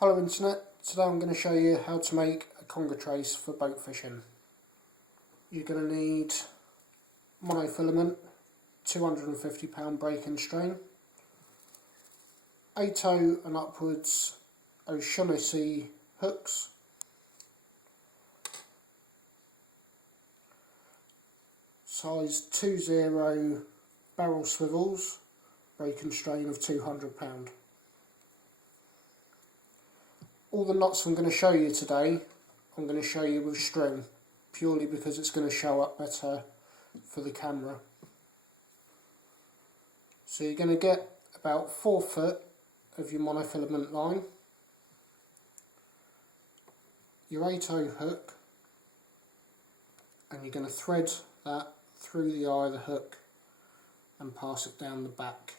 Hello Internet, today I'm going to show you how to make a conger trace for boat fishing. You're going to need monofilament, 250 pound break and strain, 8/0 and upwards O'Shaughnessy hooks, size 2/0 barrel swivels, break and strain of 200 pound. All the knots I'm going to show you today, I'm going to show you with string, purely because it's going to show up better for the camera. So you're going to get about 4 foot of your monofilament line, your 8/0 hook, and you're going to thread that through the eye of the hook and pass it down the back.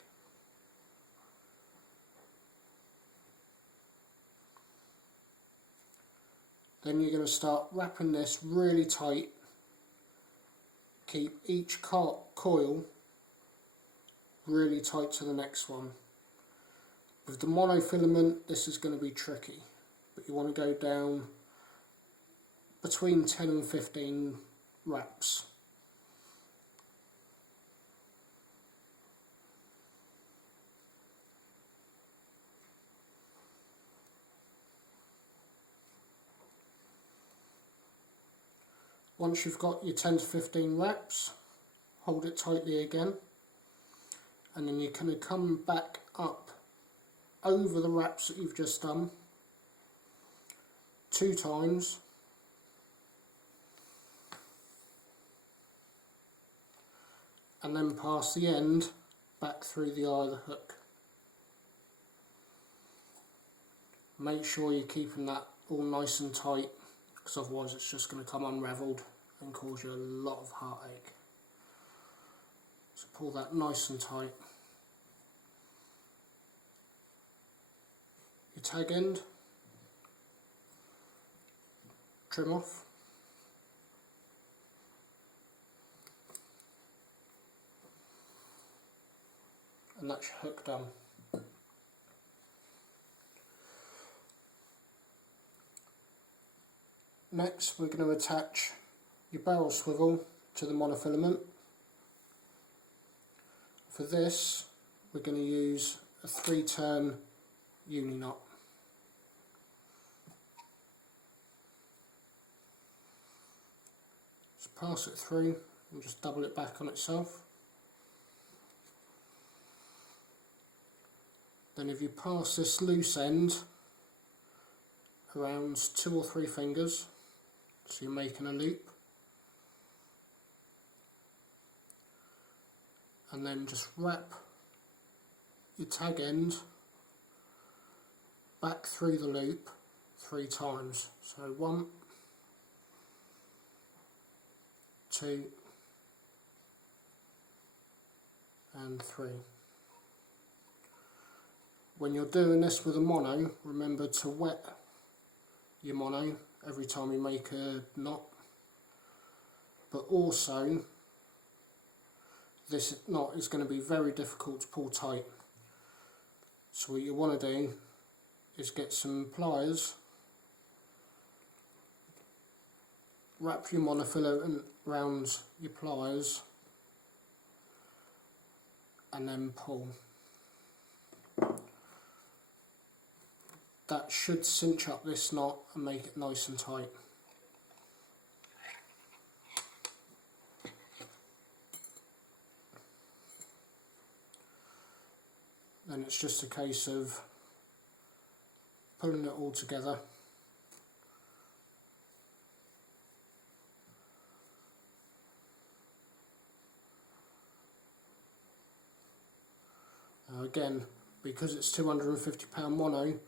Then you're going to start wrapping this really tight. Keep each coil really tight to the next one. With the monofilament this is going to be tricky, but you want to go down between 10 and 15 wraps. Once you've got your 10 to 15 wraps, hold it tightly again, and then you're going to come back up over the wraps that you've just done 2 times, and then pass the end back through the eye of the hook. Make sure you're keeping that all nice and tight, because otherwise it's just going to come unravelled and cause you a lot of heartache. So pull that nice and tight. Your tag end, trim off, and that's your hook done. Next we're going to attach your barrel swivel to the monofilament. For this we're going to use a 3-turn uni knot. Just pass it through and just double it back on itself. Then if you pass this loose end around 2 or 3 fingers, so you're making a loop, and then just wrap your tag end back through the loop 3 times. So 1, 2 and 3. When you're doing this with a mono, remember to wet your mono every time you make a knot, but also this knot is going to be very difficult to pull tight. So what you want to do is get some pliers, wrap your monofilament around your pliers, and then pull. That should cinch up this knot and make it nice and tight. Then it's just a case of pulling it all together. Now again, because it's 250 pound mono,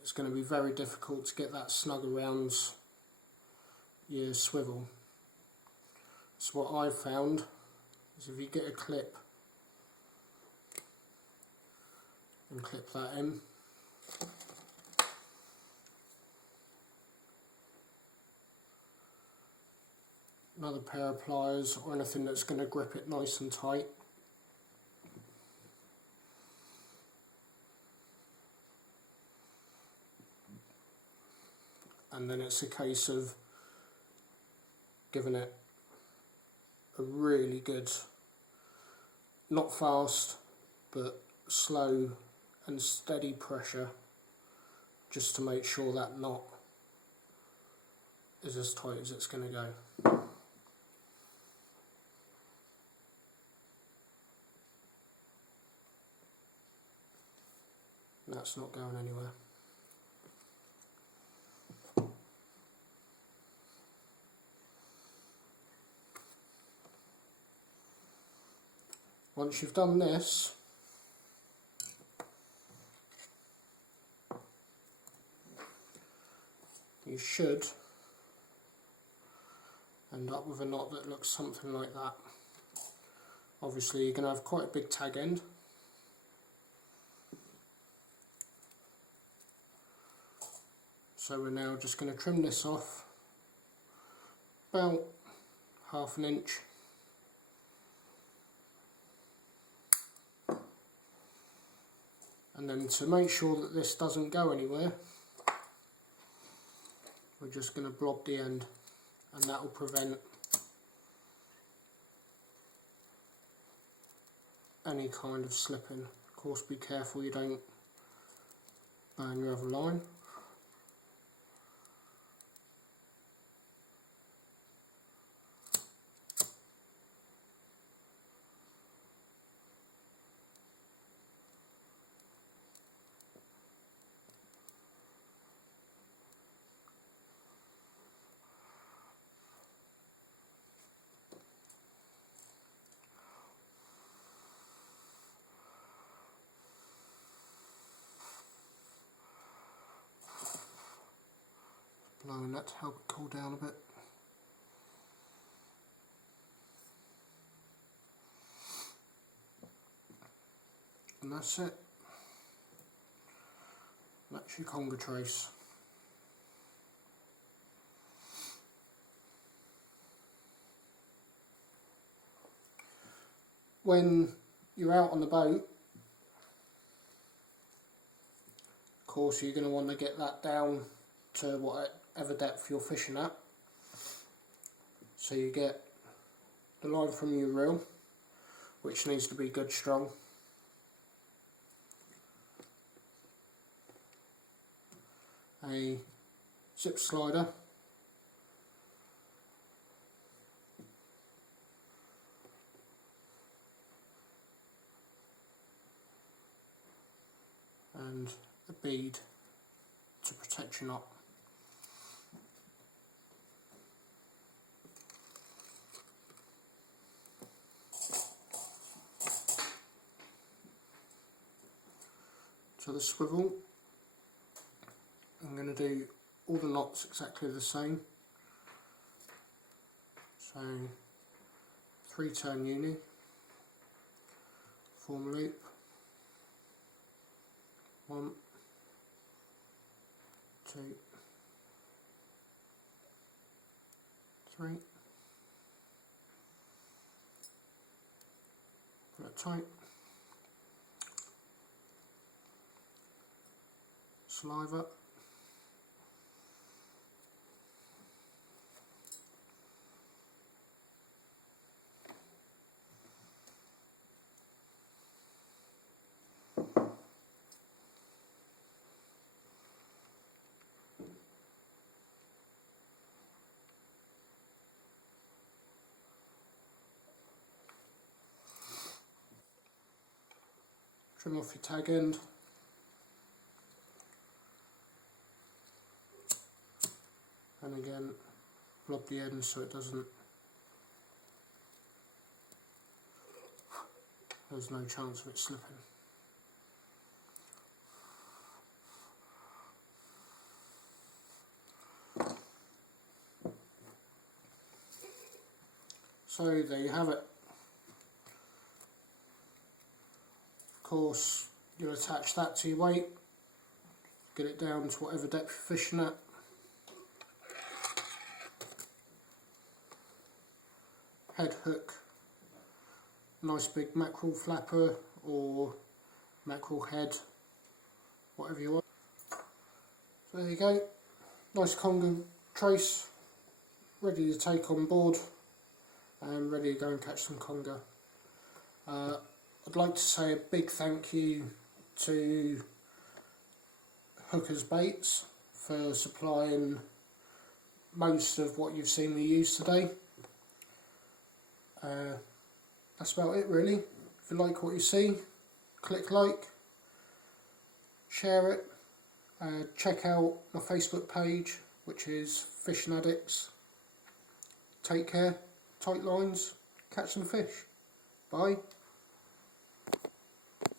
it's going to be very difficult to get that snug around your swivel. So what I've found is if you get a clip and clip that in, another pair of pliers or anything that's going to grip it nice and tight, and then it's a case of giving it a really good, not fast, but slow and steady pressure, just to make sure that knot is as tight as it's going to go. That's not going anywhere. Once you've done this, you should end up with a knot that looks something like that. Obviously you're going to have quite a big tag end. So we're now just going to trim this off about ½ an inch. And then to make sure that this doesn't go anywhere, we're just going to blob the end, and that will prevent any kind of slipping. Of course, be careful you don't burn your other line. Blowing that to help it cool down a bit. And that's it. That's your conger trace. When you're out on the boat, of course you're going to want to get that down to whatever depth you're fishing at. So you get the line from your reel, which needs to be good strong. A zip slider, and a bead to protect your knot. So the swivel, I'm going to do all the knots exactly the same. So 3-turn uni, form loop, 1, 2, 3, pull it tight, saliva, trim off your tag end, and again blob the end so it doesn't, there's no chance of it slipping. So there you have it. Of course you'll attach that to your weight, get it down to whatever depth you're fishing at. Head hook, nice big mackerel flapper or mackerel head, whatever you want. So there you go, Nice conger trace, ready to take on board and ready to go and catch some conger. I'd like to say a big thank you to Hooker's Baits for supplying most of what you've seen me use today. That's about it really. If you like what you see, click like, share it, check out my Facebook page, which is Fishing Addicts. Take care, tight lines, catch some fish. Bye.